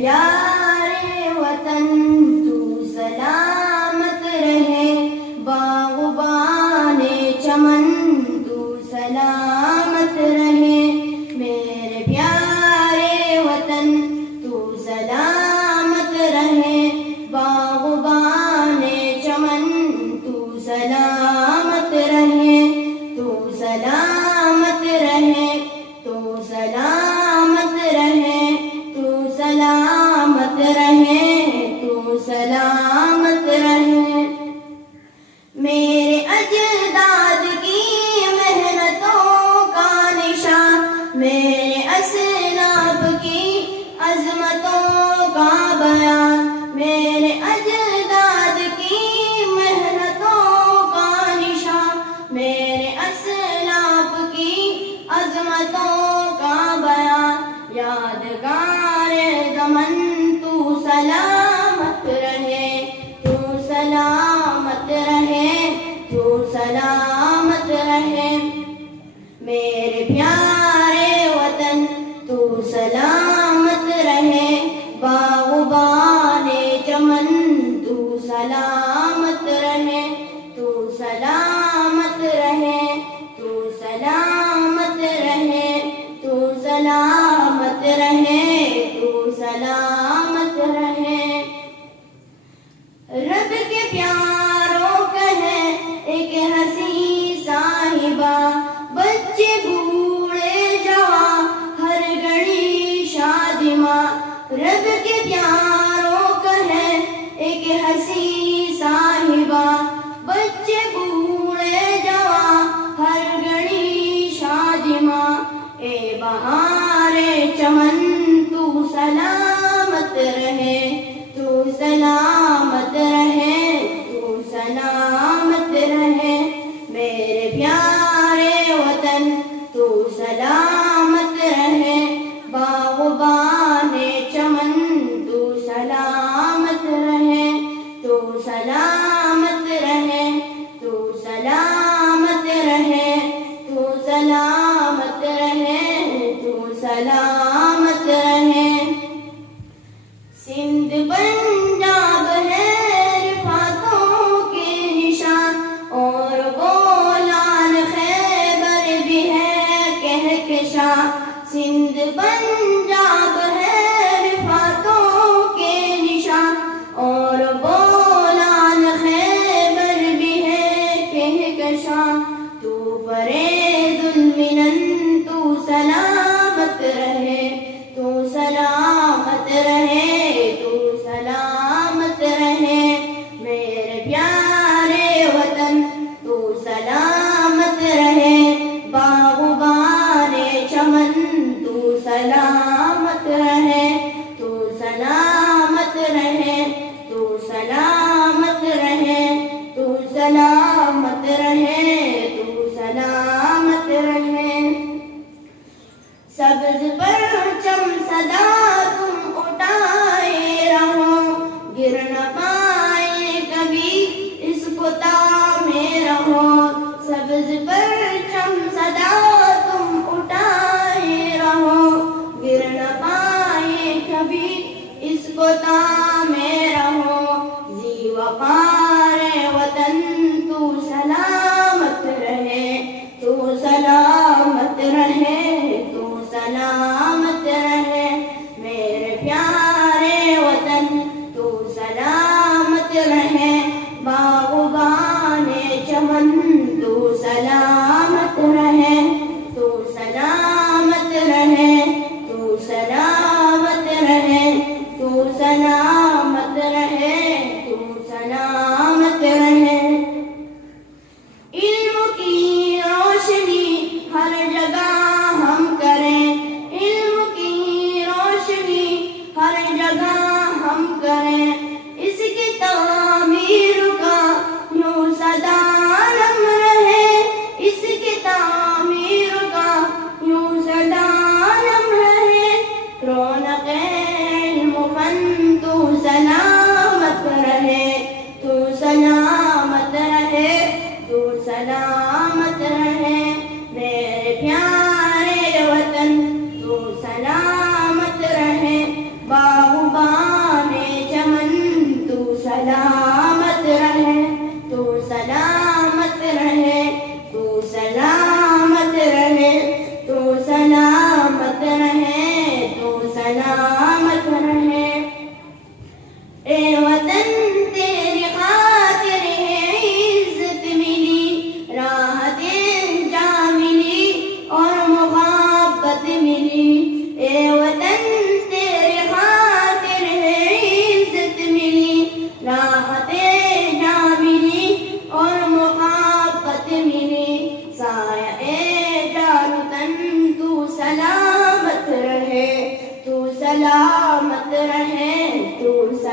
پیارے وطن تو سلامت رہے، باغبان چمن تو سلامت رہے، میرے پیارے وطن تو سلامت رہے، باغبان چمن تو سلامت رہے، تو سلامت رہے، تو سلامت رہے، تو سلامت رہے، تو سلامت رہے، میرے اجداد کی محنتوں کا نشان، میرے اسلاف کی عظمتوں کا بیان، میرے اجداد کی محنتوں کا نشان، میرے اسلاف کی عظمتوں کا بیان، یادگار دمن تو سلامت رہے، تو سلامت رہے، تو سلامت رہے، میرے پیارے وطن تو سلامت رہے، باغبان چمن تو سلامت رہے، تو سلامت رہے، تو سلامت رہے، تو سلامت رہے، تو سلامت رہے، رب کے پیاروں کہیں ایک حسین صاحبہ، بچے بوڑھے جوان ہر گھڑی شادماں، رب کے پیاروں کہیں ایک حسین صاحبہ، بچے بوڑھے جوان ہر گھڑی شادماں، اے بہار چمن تو سلامت رہے، تو سلامت رہے، تو سلامت رہے، میرے پیارے وطن تو سلامت رہے، باغبان چمن تو سلامت رہے، تو سلامت رہے، تو سلامت رہے، تو سلامت رہے، تو سلامت رہے، سندھ پنجاب ہے رفاتوں کے نشان، اور بولان خیبر بھی ہے کہکشاں، سندھ پنجاب ہے رفاتوں کے نشان، اور بولان خیبر بھی ہے کہکشاں، تو فریض المنن تو سلامت رہے، تو سلامت رہے، تو سلامت رہے، میرے پیارے وطن تو سلامت رہے، باغبان چمن تو سلامت رہے، تو سلامت رہے، تو سلامت رہے، تو سلامت رہے، تو سلامت رہے، سبز پرچم سدا تم اٹھائے رہو، گر نہ پائے کبھی اس کوتا میں رہو، سبز پرچم سدا تم اٹھائے رہو، گر نہ پائے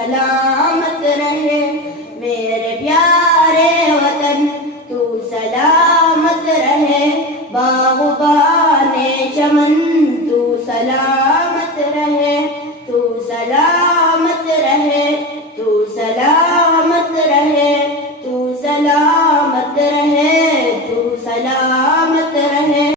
سلامت رہے